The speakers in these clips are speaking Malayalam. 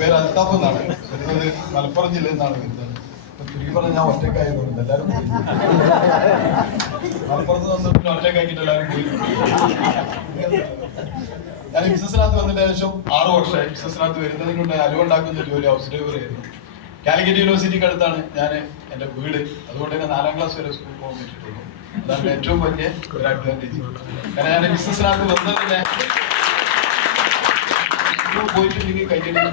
പേര് അൽത്താഫ് എന്നാണ്. വരുന്നത് മലപ്പുറം ജില്ലയിൽ നിന്നാണ് വരുന്നത്. ചുരുക്കി പറഞ്ഞാൽ ഞാൻ ഒറ്റക്കായതുകൊണ്ട് എല്ലാവരും പോയി. മലപ്പുറത്ത് വന്ന് പിന്നെ ഒറ്റക്കാക്കിയിട്ട് എല്ലാവരും പോയി. ഞാൻ ബിസിനസ്സിനകത്ത് വന്നതിന് ശേഷം 6 വർഷമായി. ബിസിനസ്സിനകത്ത് വരുന്നതിനുണ്ട് അലുവുണ്ടാക്കുന്ന ജോലി ഹൗസ് ഡ്രൈവർ ആയിരുന്നു. കാലിക്കറ്റ് യൂണിവേഴ്സിറ്റിക്ക് അടുത്താണ് ഞാൻ എൻ്റെ വീട്. അതുകൊണ്ട് തന്നെ 4ാം ക്ലാസ് വരെ സ്കൂളിൽ പോകാൻ പറ്റിയിട്ടുള്ളൂ. അതാണ് ഏറ്റവും വലിയ ഒരു അഡ്വാൻറ്റേജ്. കാരണം ഞാൻ ബിസിനസ്സിനകത്ത് വന്നതിനെ പോയിട്ടുണ്ടെങ്കിൽ കൈയ്യടിക്കുന്ന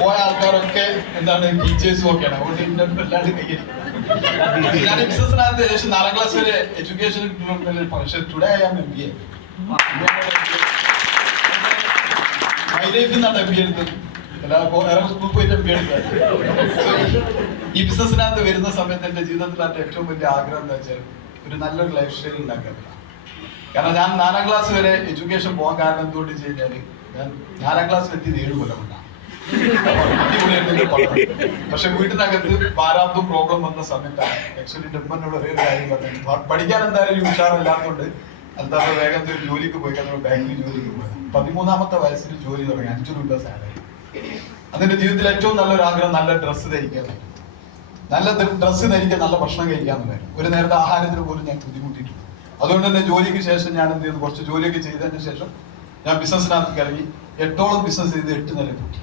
പോയ ആൾക്കാരൊക്കെ എന്താണ് ടീച്ചേഴ്സും ഒക്കെയാണ്. അതുകൊണ്ട് ഇന്നത്തെ അല്ലാണ്ട് കൈയ്യടി. ഞാൻ ബിസിനസ്സിനകത്ത് ഏകദേശം 4ാം ക്ലാസ് വരെ എഡ്യൂക്കേഷൻ പക്ഷേ today I am MBA. My ലൈഫിൽ നിന്നാണ് MBA എടുത്തത്. എല്ലാവർക്കും സ്കൂളിൽ പോയിട്ട് MBA എടുത്തത്. ഈ ബിസിനസ്സിനകത്ത് വരുന്ന സമയത്ത് എൻ്റെ ജീവിതത്തിനകത്ത് ഏറ്റവും വലിയ ആഗ്രഹം എന്താ വെച്ചാൽ ഒരു നല്ലൊരു ലൈഫ് സ്റ്റൈൽ ഉണ്ടാക്കാൻ. കാരണം ഞാൻ 4ാം ക്ലാസ് വരെ എഡ്യൂക്കേഷൻ പോകാൻ കാരണം എന്തുകൊണ്ട് വെച്ച് കഴിഞ്ഞാൽ ഞാൻ 4ാം ക്ലാസ്സിൽ എത്തിയത് 7 കൊല്ലം കൊണ്ടാണ്. പക്ഷെ വീട്ടിനകത്ത് പാരാബ്ദം പ്രോബ്ലം വന്ന സമയത്താണ് ആക്ച്വലി ഡെപ്പനോട് ഒരേ കാര്യം പറഞ്ഞു. പഠിക്കാൻ എന്തായാലും ഉഷാറില്ലാത്തതുകൊണ്ട് അൽത്താഫ് വേഗം ഒരു ജോലിക്ക് പോയി. കാരണം ബാങ്കിൽ ജോലിക്ക് പോയി 13ാമത്തെ വയസ്സിൽ ജോലി തുടങ്ങി. 5 രൂപ സാലറി. അതിന്റെ ജീവിതത്തിൽ ഏറ്റവും നല്ലൊരു ആഗ്രഹം നല്ല ഡ്രസ്സ് ധരിക്കാനായിരുന്നു. നല്ല ഡ്രസ്സ് ധരിക്കാൻ, നല്ല ഭക്ഷണം കഴിക്കാമെന്നായിരുന്നു. ഒരു നേരത്തെ ആഹാരത്തിന് പോലും ഞാൻ ബുദ്ധിമുട്ടിയിട്ടുണ്ട്. അതുകൊണ്ട് തന്നെ ജോലിക്ക് ശേഷം ഞാൻ എന്ത് ചെയ്തു, കുറച്ച് ജോലിയൊക്കെ ചെയ്തതിന് ശേഷം ഞാൻ ബിസിനസ്സിനകത്ത് ഇറങ്ങി. 8ഓളം ബിസിനസ് ചെയ്ത് 8 നില കൂട്ടി.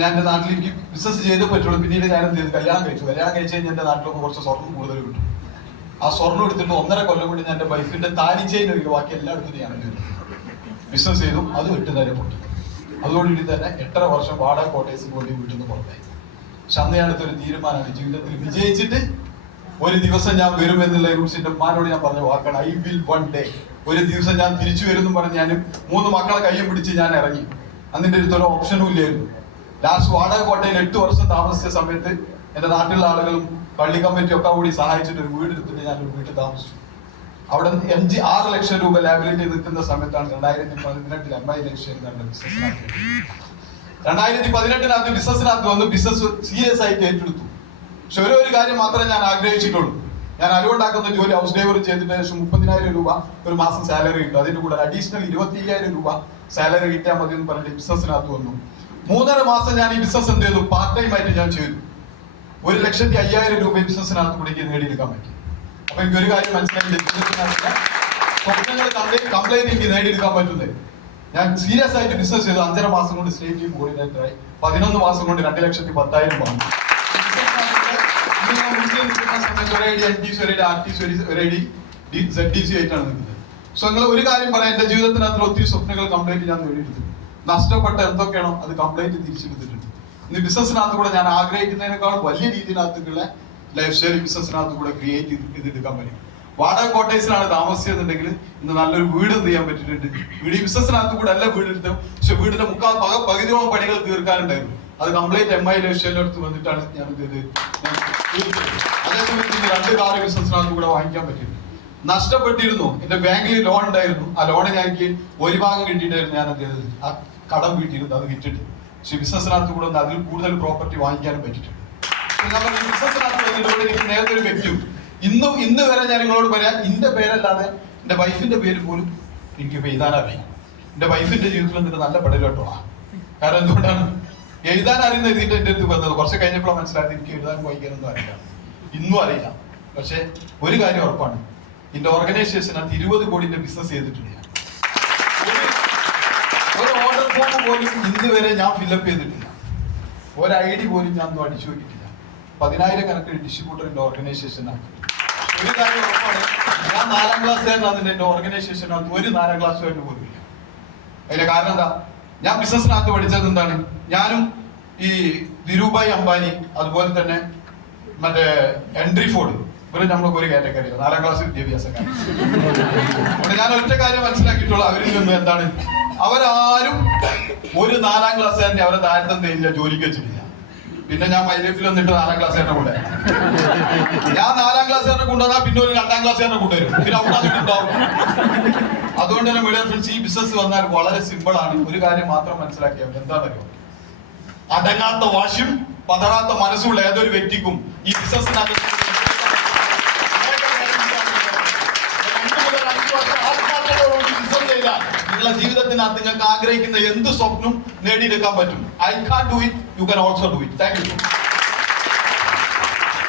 ഞാൻ എൻ്റെ നാട്ടിൽ എനിക്ക് ബിസിനസ് ചെയ്തേ പറ്റുള്ളൂ. പിന്നീട് ഞാൻ എന്ത് ചെയ്തു, കല്യാണം കഴിച്ചു. കല്യാണം കഴിച്ച് കഴിഞ്ഞാൽ എൻ്റെ നാട്ടിലൊക്കെ കുറച്ച് സ്വർണ്ണം കൂടുതൽ കിട്ടും. ആ സ്വർണ്ണം എടുത്തിട്ട് 1.5 കൊല്ലം കൊണ്ട് ഞാൻ എൻ്റെ വൈഫിന്റെ താലി ചെയിൻ ഒഴികെ ബാക്കി എല്ലായിടത്തും ഞാൻ ബിസിനസ് ചെയ്തു. അതും 8 നില പൊട്ടി. അതോടുകൂടി തന്നെ 8.5 വർഷം വാടക കോട്ടേഴ്സിന് വേണ്ടി വീട്ടിൽ നിന്ന് പുറത്തായി. പക്ഷെ അന്ന് ഞാൻ എടുത്തൊരു തീരുമാനമാണ്, ജീവിതത്തിൽ വിജയിച്ചിട്ട് ഒരു ദിവസം ഞാൻ വരും എന്നുള്ള കുറിച്ച് എൻ്റെ ഉമ്മാനോട് ഞാൻ പറഞ്ഞ വാക്കാണ്, ഐ വിൽ വൺ ഡേ. ഒരു ദിവസം ഞാൻ തിരിച്ചു വരുമെന്നും പറഞ്ഞ് ഞാൻ 3 മക്കളെ കയ്യും പിടിച്ച് ഞാൻ ഇറങ്ങി. അതിൻ്റെ അടുത്തൊരു ഓപ്ഷനും ഇല്ലായിരുന്നു. ലാസ്റ്റ് വാടക കോട്ടയിൽ 8 വർഷം താമസിച്ച സമയത്ത് എൻ്റെ നാട്ടിലുള്ള ആളുകളും പള്ളി കമ്മിറ്റി ഒക്കെ കൂടി സഹായിച്ചിട്ട് ഒരു വീട് എടുത്തിട്ട് ഞാൻ ഒരു വീട്ടിൽ താമസിച്ചു. അവിടെ 6 ലക്ഷം രൂപ ലാബിലിറ്റി നിൽക്കുന്ന സമയത്താണ് 2018 MI ഇലക്ഷൻ 2018 ബിസിനസ്സിനകത്ത് വന്ന് ബിസിനസ് സീരിയസ് ആയിട്ട് ഏറ്റെടുത്തു. പക്ഷെ ഒരു കാര്യം മാത്രമേ ഞാൻ ആഗ്രഹിച്ചിട്ടുള്ളൂ. ഞാൻ അലുവുണ്ടാക്കുന്ന ജോലി ഹൗസ് ഡ്രൈവർ ചെയ്തതിന് ശേഷം 30,000 രൂപ ഒരു മാസം സാലറി കിട്ടും. അതിന്റെ കൂടെ അഡീഷണൽ 25,000 രൂപ സാലറി കിട്ടിയാൽ മതി എന്ന് പറഞ്ഞിട്ട് ബിസിനസ്സിനകത്ത് വന്നു. 3.5 മാസം ഞാൻ ഈ ബിസിനസ് എന്ത് ചെയ്തു, പാർട്ട് ടൈം ആയിട്ട് ഞാൻ ചെയ്തു. 1,05,000 രൂപ ബിസിനസ്സിനകത്ത് കൂടി നേടിയെടുക്കാൻ പറ്റി. അപ്പൊ എനിക്ക് ഒരു കാര്യം മനസ്സിലാക്കി, സ്വപ്നങ്ങൾ കംപ്ലൈന്റ് എനിക്ക് നേടിയെടുക്കാൻ പറ്റുന്നത്. ഞാൻ സീരിയസ് ആയിട്ട് ബിസിനസ് ചെയ്തു. 5.5 മാസം കൊണ്ട് സ്റ്റേറ്റ് ടീം കോർഡിനേറ്ററായി. 11 മാസം കൊണ്ട് 2,10,000 വാങ്ങി. ആയിട്ടാണ് നിൽക്കുന്നത്. സോ നിങ്ങൾ ഒരു കാര്യം പറയാം, എന്റെ ജീവിതത്തിനകത്ത് ഒത്തിരി സ്വപ്നങ്ങൾ കംപ്ലീറ്റ് ഞാൻ നേടിയെടുത്തു. നഷ്ടപ്പെട്ട എന്തൊക്കെയാണോ അത് കംപ്ലീറ്റ് തിരിച്ചെടുത്തിട്ടുണ്ട്. ഇന്ന് ബിസിനസ്സിനകത്ത് കൂടെ ഞാൻ ആഗ്രഹിക്കുന്നതിനേക്കാളും വലിയ രീതിയിനകത്തുള്ള ലൈഫ് സ്റ്റൈൽ ബിസിനസ്സിനകത്ത് കൂടെ ക്രിയേറ്റ് ചെയ്തെടുക്കാൻ പറ്റും. വാടക കോട്ടേഴ്സിലാണ് താമസിച്ചതെന്നുണ്ടെങ്കിൽ ഇന്ന് നല്ലൊരു വീട് എന്ത് ചെയ്യാൻ പറ്റിയിട്ടുണ്ട്. വീട് ഈ ബിസിനസ്സിനകത്ത് കൂടെ അല്ല വീട് എടുത്തത്, പക്ഷെ വീടിന്റെ പകുതിയോളം പണികൾ തീർക്കാനുണ്ടായിരുന്നു. അത് കംപ്ലീറ്റ് MI ലൈഫ് സ്റ്റൈലിനടുത്ത് വന്നിട്ടാണ് ഞാൻ എന്ത് ചെയ്തത്. അതേസമയത്ത് 2 കാർ ബിസിനസ്സിനകത്ത് കൂടെ വാങ്ങിക്കാൻ പറ്റിയിട്ടുണ്ട്. നഷ്ടപ്പെട്ടിരുന്നു. എന്റെ ബാങ്കിൽ ലോൺ ഉണ്ടായിരുന്നു. ആ ലോണ് ഞാൻ എനിക്ക് ഒരു ഭാഗം കിട്ടിയിട്ടായിരുന്നു ഞാൻ എന്ത് ചെയ്തത്, ആ കടം വീട്ടിയിരുന്നു. അത് വിറ്റിട്ട് പക്ഷെ ബിസിനസ്സിനകത്ത് കൂടെ അതിൽ കൂടുതൽ പ്രോപ്പർട്ടി വാങ്ങിക്കാനും പറ്റിയിട്ടുണ്ട്. ബിസിനസ്സിനകത്ത് വന്നിട്ട് എനിക്ക് നേരത്തെ ഒരു വ്യക്തിയും ഇന്ന് വരെ ഞാൻ നിങ്ങളോട് പറയാം, എന്റെ പേരല്ലാതെ എന്റെ വൈഫിന്റെ പേര് പോലും എനിക്ക് എഴുതാൻ അറിയാം. എന്റെ വൈഫിന്റെ ജീവിതത്തിൽ എന്നിട്ട് നല്ല പടയിലോട്ടാണ്. കാരണം എന്തുകൊണ്ടാണ്, എഴുതാൻ അറിയുന്ന എഴുതിയിട്ട് എന്റെ അടുത്ത് വന്നത്. കുറച്ച് കഴിഞ്ഞപ്പോഴാണ് മനസ്സിലായത് എനിക്ക് എഴുതാനും വായിക്കാനൊന്നും അറിയില്ല, ഇന്നും അറിയില്ല. പക്ഷെ ഒരു കാര്യം ഉറപ്പാണ്, എന്റെ ഓർഗനൈസേഷനകത്ത് 20 കോടിന്റെ ബിസിനസ് ചെയ്തിട്ടുണ്ട്. ഞാൻ ഒരു ഓർഡർ ഫോം പോലും ഇന്ന് വരെ ഞാൻ ഫില്ലപ്പ് ചെയ്തിട്ടില്ല. ഒരു ID പോലും ഞാൻ ഒന്നും അടിച്ചു നോക്കിയിട്ടില്ല. 10,000 കണക്കിന് ഡിസ്ട്രിബ്യൂട്ടറിന്റെ ഓർഗനൈസേഷനാണ്. ഒരു കാര്യം ഉറപ്പാണ്, ഞാൻ 4ാം ക്ലാസ്സുകാരനാണ്. എന്റെ ഓർഗനൈസേഷനകത്ത് ഒരു 4ാം ക്ലാസ്സുകാരന് പോലും ഇല്ല. അതിന്റെ കാരണം എന്താ, ഞാൻ ബിസിനസ്സിനകത്ത് പഠിച്ചത് എന്താണ്, ഞാനും ഈ ധീരുഭായ് അംബാനി അതുപോലെ തന്നെ മറ്റേ ഹെൻറി ഫോർഡ് ഇവരും നമ്മളൊക്കെ ഒരു കാറ്റഗറി 4ാം ക്ലാസ് വിദ്യാഭ്യാസക്കാരാണ്. അതുകൊണ്ട് ഞാൻ ഒറ്റ കാര്യം മനസ്സിലാക്കിയിട്ടുള്ള അവരിൽ നിന്ന് എന്താണ്, അവരാരും ഒരു 4ാം ക്ലാസ്സുകാരനെ അവരെ താരതമ്യം ചെയ്യില്ല, ജോലിക്ക് വെച്ചിട്ടില്ല. പിന്നെ ഞാൻ മൈ ലൈഫിൽ വന്നിട്ട് 4ാം ക്ലാസ്സുകാരനെ കൊണ്ടുവരാം. ഞാൻ 4ാം ക്ലാസ്സുകാരനെ കൊണ്ടുവന്നാൽ പിന്നെ ഒരു 2ാം ക്ലാസ്സുകാരനെ കൊണ്ടുവരും. പിന്നെ അവിടെ ഉണ്ടാവും. അതുകൊണ്ട് തന്നെ മീഡിയ ഫ്രണ്ട്സ്, ഈ ബിസിനസ് വന്നാൽ വളരെ സിമ്പിൾ ആണ്. ഒരു കാര്യം മാത്രം മനസ്സിലാക്കിയാൽ എന്താണെന്നറിയോ, അടങ്ങാത്ത വാശിയും പതറാത്ത മനസ്സുള്ള ഏതൊരു വ്യക്തിക്കും ഈ ബിസിനസ്സിനകത്ത് നിങ്ങൾ നിങ്ങളുടെ ജീവിതത്തിനകത്ത് നിങ്ങൾക്ക് ആഗ്രഹിക്കുന്ന എന്ത് സ്വപ്നം നേടിയെടുക്കാൻ പറ്റും. I can do it, you can also do it. Thank U.